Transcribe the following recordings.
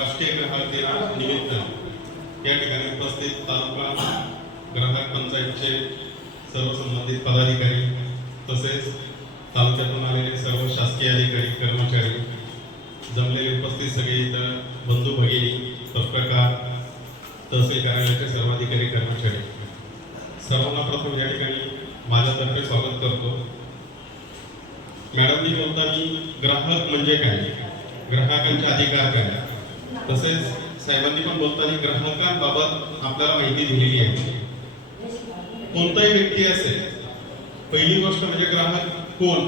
राष्ट्रीय ग्राहक दिनानिमित्त या ठिकाणी उपस्थित तालुका ग्राहक पंचायतचे सर्व संबंधित पदाधिकारी तसेच तालुक्यातून आलेले सर्व शासकीय अधिकारी कर्मचारी जमलेले उपस्थित सगळे इतर बंधू भगिनी पत्रकार तहसील कार्यालयाचे सर्व अधिकारी कर्मचारी. सर्वांना प्रथम या ठिकाणी माझ्यातर्फे स्वागत करतो. मॅडमनी बोलताना ग्राहक म्हणजे काय? ग्राहकांचे अधिकार काय? तसेच साहेबांनी पण बोलताना ग्राहकांबाबत आपल्याला माहिती दिलेली आहे. कोणताही व्यक्ती असेल पहिली गोष्ट म्हणजे ग्राहक कोण?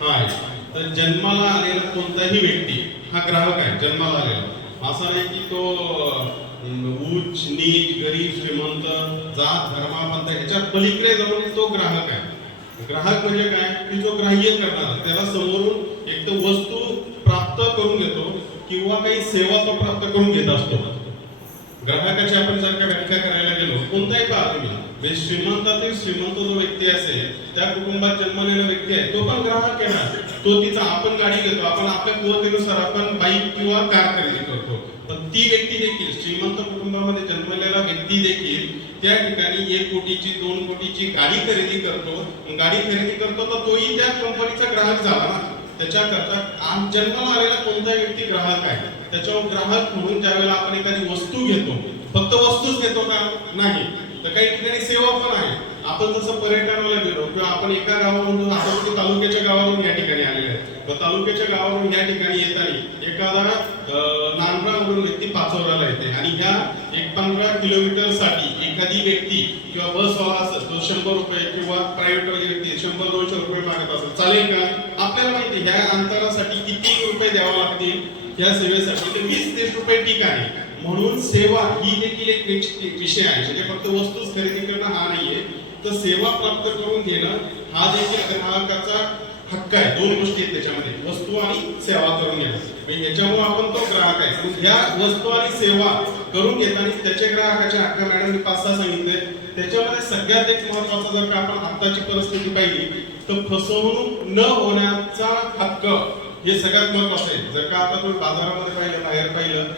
हा आहे. तर जन्माला आलेला कोणताही व्यक्ती हा ग्राहक आहे जन्माला आलेला. असा नाही की तो उच्च नीच गरीब श्रीमंत जात धर्मापंत ह्याच्या पलीकडे जाऊन तो ग्राहक आहे. ग्राहक म्हणजे काय? की जो ग्राह्य करणार त्याला समोरून एक तर वस्तू प्राप्त करून देतो किंवा काही सेवा तो प्राप्त करून घेत असतो. ग्राहकाची आपण जर का व्याख्या करायला गेलो कोणताही पहा तुम्ही म्हणजे श्रीमंतातील श्रीमंत जो व्यक्ती असेल त्या कुटुंबात जन्मलेला व्यक्ती आहे तो पण ग्राहक आहे ना. तो तिचा आपण गाडी घेतो आपण आपल्या कुवतेनुसार आपण बाईक किंवा कार खरेदी करतो. पण ती व्यक्ती देखील श्रीमंत कुटुंबामध्ये जन्मलेला व्यक्ती देखील त्या ठिकाणी एक कोटीची दोन कोटीची गाडी खरेदी करतो. गाडी खरेदी करतो तर तोही त्या कंपनीचा ग्राहक झाला ना. त्याच्याकरता आम जन्माला आलेला कोणता व्यक्ती ग्राहक आहे? त्याच्यावर ग्राहक म्हणून ज्यावेळेला आपण एखादी वस्तू घेतो फक्त वस्तूच घेतो का? नाही. तर काही ठिकाणी सेवा पण आहे. आपण जसं पर्यटनाला गेलो किंवा आपण एका गावामधून तालुक्याच्या गावावरून या ठिकाणी आलेले आहेत. तालुक्याच्या गावावरून या ठिकाणी येताना एखादा अं, व्यक्ती पाचोराला येते. आणि ह्या एक पंधरा किलोमीटरसाठी एखादी व्यक्ती किंवा बस हवा असेल तो शंभर रुपये किंवा प्रायव्हेट वगैरे व्यक्ती शंभर दोनशे रुपये मागत असेल चालेल का? आपल्याला माहिती ह्या अंतरासाठी किती रुपये द्यावे लागतील? या सेवेसाठी ते वीस तीस रुपये ठीक आहे. म्हणून सेवा ही देखील एक विषय आहे. म्हणजे फक्त वस्तूच खरेदी करणं हा नाहीये. तर सेवा प्राप्त करून घेणं हा देखील ग्राहकाचा हक्क आहे दोन गोष्टी आहेत त्याच्यामध्ये वस्तू आणि सेवा करून घेणं. म्हणजे ह्याच्यामुळे आपण तो ग्राहक आहे. ह्या वस्तू आणि सेवा करून घेताना त्याचे ग्राहकाचे हक्क मॅडमने पाच सहा सांगितले त्याच्यामध्ये सगळ्यात एक महत्त्वाचा जर का आपण आताची परिस्थिती पाहिली तर फसवणूक न होण्याचा हक्क हे सगळ्यात महत्वाचं आहे. जर का आता तुम्ही बाजारामध्ये पाहिलं बाहेर पाहिलं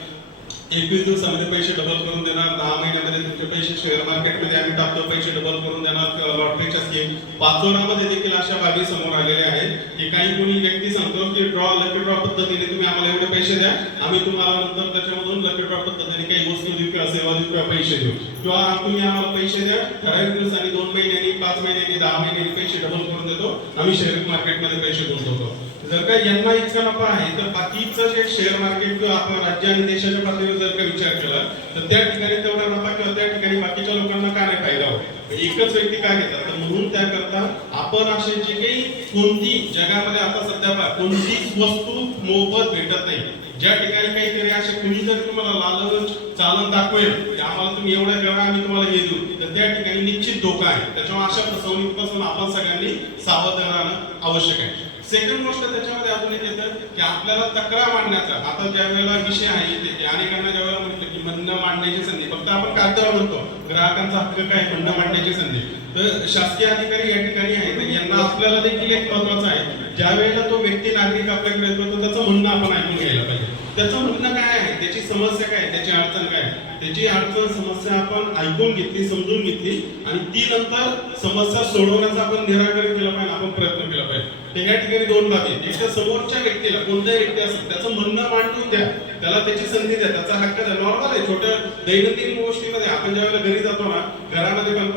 एकवीस दिवसामध्ये पैसे डबल करून देणार दहा महिन्यामध्ये तुमचे पैसे शेअर मार्केटमध्ये आम्ही टाकतो पैसे डबल करून देणार लॉटरीच्या स्कीम पाचोरामध्ये देखील अशा बाबी समोर आलेल्या आहेत. की काही कोणी व्यक्ती सांगतो की ड्रॉ लकी ड्रॉ पद्धतीने तुम्ही आम्हाला एवढे पैसे द्या. आम्ही तुम्हाला नंतर त्याच्यामधून लकी ड्रॉ पद्धतीने काही वस्तू देऊ किंवा सेवा देऊ किंवा पैसे देऊ. किंवा तुम्ही आम्हाला पैसे द्या ठराविक दिवसांनी दोन महिन्यांनी पाच महिन्यांनी दहा महिन्यांनी पैसे डबल करून देतो. आम्ही शेअर मार्केटमध्ये पैसे गुंतवतो. जर का यांना इतका नफा आहे तर बाकीचं जे शेअर मार्केट किंवा आपण राज्य आणि देशाच्या पातळीवर जर का विचार केला तर त्या ठिकाणी तेवढा नफा किंवा त्या ठिकाणी बाकीच्या लोकांना का नाही फायदा होतो? म्हणजे एकच व्यक्ती काय घेतात? तर म्हणून त्याकरता आपण असे जे काही कोणती जगामध्ये आता सध्या कोणतीच वस्तू मोफत भेटत नाही. ज्या ठिकाणी काहीतरी असे कुणी जर तुम्हाला लालच चालत दाखवेल की आम्हाला तुम्ही एवढ्या करा आम्ही तुम्हाला हे देऊ तर त्या ठिकाणी निश्चित धोका आहे. त्याच्यामुळे अशा फसवणुकीपासून आपण सगळ्यांनी सावध राहणं आवश्यक आहे. सेकंड गोष्ट त्याच्यामध्ये अजून एक येतं की आपल्याला तक्रार मांडण्याचा आता ज्या वेळेला विषय आहे इथे की अनेकांना ज्या वेळेला म्हणतो की म्हणणं मांडण्याची संधी फक्त आपण कागदावर म्हणतो ग्राहकांचा हक्क काय म्हणणं मांडण्याची संधी? तर शासकीय अधिकारी या ठिकाणी आहेत यांना आपल्याला देखील एक महत्वाचं आहे ज्या वेळेला तो व्यक्ती नागरिक आपल्याकडे येतो तर त्याचं म्हणणं आपण ऐकून घ्यायला पाहिजे. त्याचं म्हणणं काय आहे? त्याची समस्या काय आहे? त्याची अडचण काय आहे? त्याची अडचण समस्या आपण ऐकून घेतली समजून घेतली आणि ती नंतर समस्या सोडवण्याचा आपण निराकरण केलं पाहिजे आपण प्रयत्न केला पाहिजे. या ठिकाणी दोन बाबी एक तर समोरच्या व्यक्तीला कोणत्याही व्यक्ती असेल त्याचं म्हणणं मांडून द्या. त्याला त्याची संधी द्या. त्याचा हक्क द्या. नॉर्मल आहे छोट्या दैनंदिन गोष्टीमध्ये आपण ज्यावेळेला घरी जातो ना घरामध्ये पण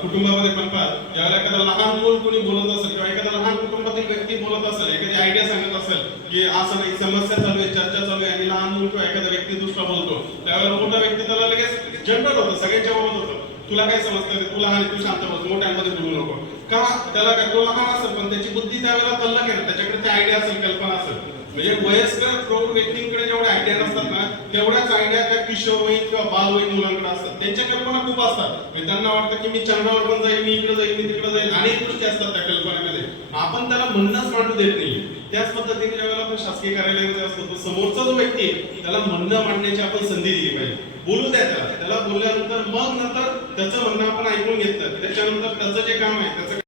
कुटुंबामध्ये पण पहा ज्यावेळेला एखादा लहान मूल कोणी बोलत असेल किंवा एखादा लहान कुटुंबातील व्यक्ती बोलत असेल एखादी आयडिया सांगत असेल की असं नाही समस्या चालू आहे चर्चा चालू आहे आणि लहान मूल किंवा एखादा व्यक्ती दुसरा बोलतो. त्यावेळेला मोठा व्यक्ती त्याला लगेच जनरल होतं सगळ्यांच्या बाबत होतं. तुला काय समजतं तू लहान तू शांत बस मोठ्यांमध्ये बोलू नको. का त्याला काय तो लहान असेल? पण त्याची बुद्धी त्यावेळेला तल्लक आहे ना, त्याच्याकडे ते आयडिया असेल कल्पना असेल. म्हणजे वयस्कर प्रौढ व्यक्तींकडे जेवढ्या आयडिया नसतात ना तेवढ्याच आयडिया त्या किशोरवयीन किंवा बालवयीन मुलांकडे असतात. त्यांच्या कल्पना खूप असतात. म्हणजे त्यांना वाटतं की मी चंद्रावर पण जाईल मी इकडे जाईल मी तिकडे जाईल अनेक गोष्टी असतात त्या कल्पनेमध्ये. आपण त्याला म्हणणंच मांडू देत नाही. त्याच पद्धतीने ज्यावेळेला आपण शासकीय कार्यालयामध्ये असतो तो समोरचा जो व्यक्ती आहे त्याला म्हणणं मांडण्याची आपण संधी दिली पाहिजे. बोलू द्या त्याला. त्याला बोलल्यानंतर मग नंतर त्याचं म्हणणं आपण ऐकून घेतलं. त्याच्यानंतर त्याचं जे काम आहे त्याचं